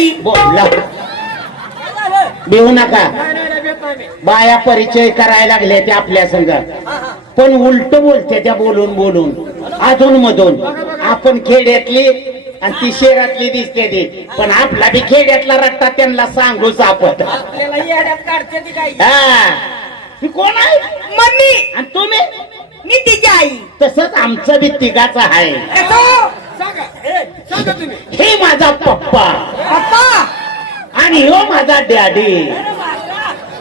आई बोला. भिवू नका. बाया परिचय करायला लागले ते आपल्या संग. पण उलट बोलते त्या बोलून बोलून. अधून मधून. आपण खेड्यातली आणि ती शहरातली दिसते ती. पण आपला बी खेड्यातला रट्टा त्यांना सांगू सापत. आपल्याला येड्यात काढते ती काही. हा. ही कोण आहे? मम्मी. आणि तुम्ही? मी तिची आई. तसंच आमचं बी तिघाचं आहे. कसं सांगा. ए, सांगा तुम्ही. हे माझा पप्पा. पप्पा! आणि हो माझा डॅडी.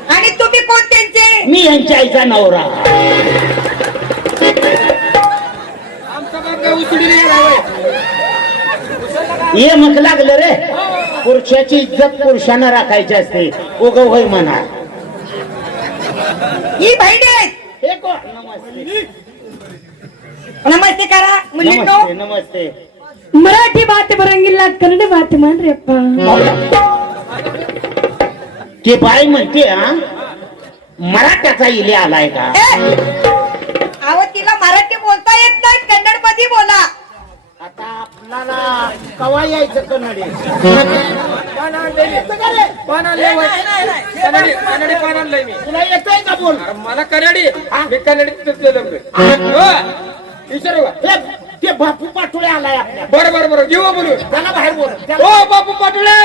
आणि तुम्ही कोण त्यांचे? मी यांच्या आईचा नवरा? ये मग लागलं रे. पुरुषाची इज्जत पुरुषानं राखायची असते. उग होय म्हणा. ही बहीण आहेत हे कोण? नमस्ते. नमस्ते करा मुलींनो. नमस्ते नमस्ते. मराठी ಭಾಷೆ ಬರಂಗಿಲ್ಲ ಕನ್ನಡ ಭಾಷೆ ಮಾಡ್ರಿ ಅಪ್ಪ के बाय म्हणते हा, मराठ्याचा इले आलाय का? अहो तिला मराठी बोलता येत नाही कन्नडमध्ये बोला. आता आपल्याला कवा यायचं कन्नड? कन्नडी मी. अरे मला कन्नडी मी ते बापू पाटोळे आलाय आपल्या. बरं बरं बरं. घेऊ बोलू. त्याला बाहेर बोल. हो बापू पाटुळे!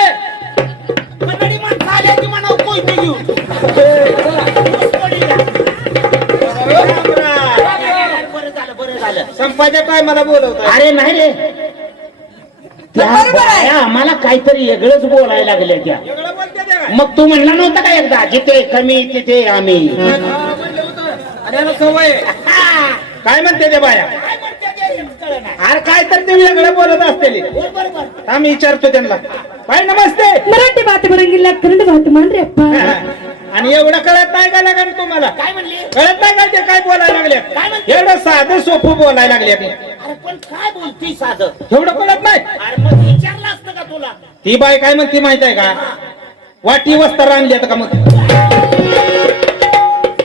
कन्नडी माणसं आली की म्हणा कोयते घेऊन. बरं झालं बरं झालं संपाच्या काय मला बोलवत अरे नाही रे. त्या बरोबर आहे. बाया आम्हाला काहीतरी वेगळंच बोलायला लागले त्या. वेगळं बोलते ते काय? मग तू म्हणला नव्हता का एकदा जिथे कमी तिथे आम्ही? हा, म्हणलं होतं. आणि याला सवय आहे. काय म्हणते ते बाया काय म्हणते ते कळेना. अरे काय तर ते आम्ही विचारतो त्यांना. बाय नमस्ते. मराठी आणि एवढं कळत नाही का तुम्हाला? काय म्हणले? कळत नाही का ते काय बोलायला एवढं साधं सोपं बोलायला लागले पण काय बोलती एवढं कळत नाही. विचारलं का तुला? ती बाय काय म्हणते माहीत आहे का? वाटी वस्त्र आणली आता का मग?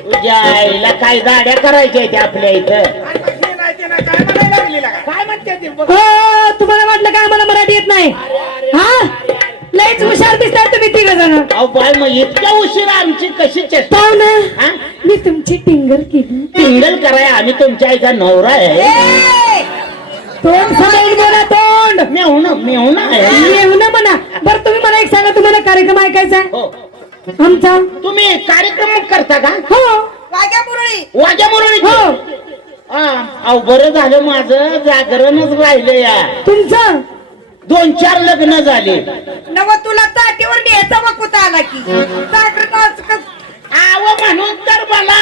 तुझ्या आईला काय गाड्या करायच्या आपल्या इथं? काय म्हणायला हो तुम्हाला वाटलं काय मला मराठी येत नाही? हा? लयच हुशार दिसतात तुम्ही तिघ जण अहो बाय मग इतक्या उशिरा आमची कशी चेष्टा हा? मी तुमची टिंगर केली. टिंगल कराय आम्ही तुमच्या आईचा नवरा आहे! तोंड सांभाळून बोला तोंड. मेहुण मेहुण आहे. येऊ ना म्हणा. बरं तुम्ही मला एक सांगा तुम्हाला कार्यक्रम ऐकायचा आहे? हो. आमचा? तुम्ही कार्यक्रम करता का? हो. वाघ्या मुरळी. वाघ्या मुरळी हो. अहो बरं झालं माझं. जागरणच राहिलं या. तुमचं? दोन चार लग्न झाले. नव तुला ताटीवर न्यायचा मग कुठं आला की. कस- आव म्हणून तर मला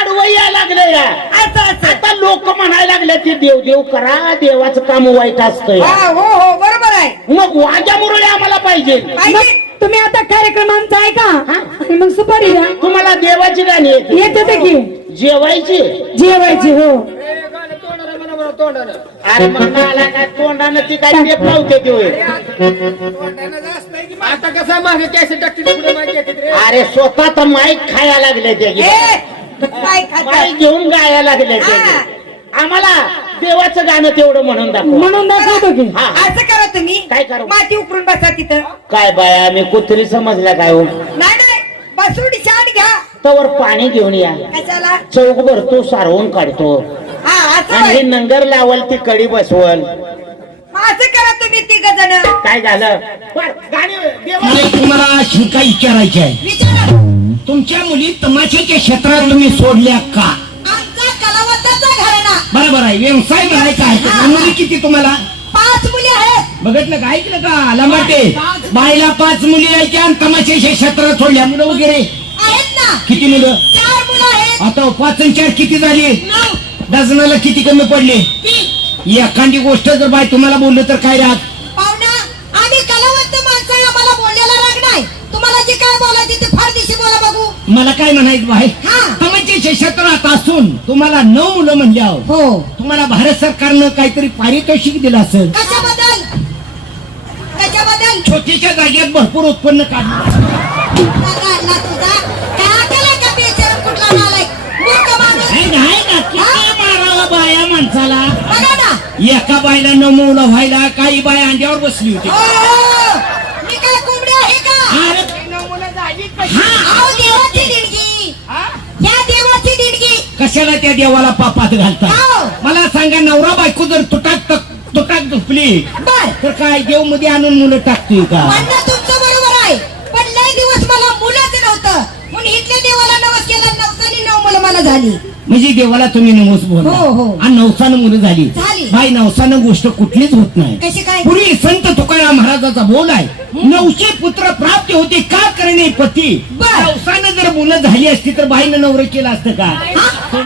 आडवं यायला लागलं या. असं असं. आता लोक म्हणायला लागले ते देव देव करा देवाचं काम वाईट असतं हा हो हो बरोबर आहे. मग वाघ्या मुरळी आम्हाला पाहिजे. पाहिजे. मग तुम्ही आता कार्यक्रम आमचा ऐका. हा. आणि मग सुपारी द्या. तुम्हाला देवाची गाणी येते येते ते की. जेवायची? जेवायची हो. तोंडानं. अरे मग मला काय तोंडानं ती काय टेप लावते ते होय. आता कसं मागे कॅसेट टाकते पुढे मागे कॅसेट रे? अरे स्वतः तर माईक खायला लागले ते माईक घेऊन गायला लागले ते. हा. आम्हाला देवाचं गाणं तेवढं म्हणून दाखव. म्हणून दाखवतो की. हा असं करा तुम्ही. काय करू? माती उकरून बसा तिथं. काय बाया मी कुत्री समजला काय हो? नाही. बसून शान घ्या. तवर पाणी घेऊन या. कशाला? चौक भरतो सारवून काढतो. हा असं आणि हे होय. नंगर लावल ती कडी बसवल. मग असं करा तुम्ही तिघ जण. काय झालं? बर, गाणी देवा- मला तुम्हाला शिका विचारायची आहे. विचारा. तुमच्या मुली तमाशाच्या क्षेत्रात तुम्ही सोडल्या का? आमचा कलावंताचा घराणा. बरोबर आहे. व्यवसाय म्हणायचा आहे मुली किती तुम्हाला? पाच मुली आहेत. बघितलं का? ऐकलं का? लंबाटे बायला पाच मुली यायच्या आणि तमाशाच्या क्षेत्रात सोडल्या मुलं वगैरे? आहेत ना. किती मुलं? चार मुलं आहेत. आता पाच आणि चार किती झाली? नऊ. डझनाला किती कमी पडले? तीन. एखादी गोष्ट जर बाय तुम्हाला बोललं तर काय राहत पाहुणा आम्ही कलावंत माणसं आहे, आम्हाला बोलायला राग नाही. तुम्हाला जे काय बोलायचे ते फार दिवशी बोला बघू. मला काय म्हणायचं बाय हा. तमाशाच्या क्षेत्रात असून तुम्हाला नऊ मुलं म्हणल्यावर हो. तुम्हाला भारत सरकारनं काहीतरी पारितोषिक दिलं असेल. कशाबद्दल? छोटीच्या जागेत भरपूर उत्पन्न काढलं एका बायला नमवलं व्हायला काही बाया अंड्यावर बसली होती. कशाला त्या देवाला पापात घालतात? मला सांगा नवरा बायको जर तुटात तर झोपली बर तर काय देवमध्ये आणून मुलं टाकतोय का? म्हणणं तुमचं बरोबर आहे. पण लय दिवस मला मुलंच नव्हतं. म्हणून इथल्या देवाला नवस केला नवसानी नऊ मुलं मला झाली. म्हणजे देवाला तुम्ही नवस बोलला. हो, हो. आणि नवसानं मुलं झाली. झाली. बाई नवसानं गोष्ट कुठलीच होत नाही. कशी काय? पूर्वी संत तुकाराम महाराजाचा बोल आहे. नवशे पुत्र प्राप्त होते का करणे पती? बर. नवसानं जर मुलं झाली असती तर बाईनं नवरं केलं असतं का? हा?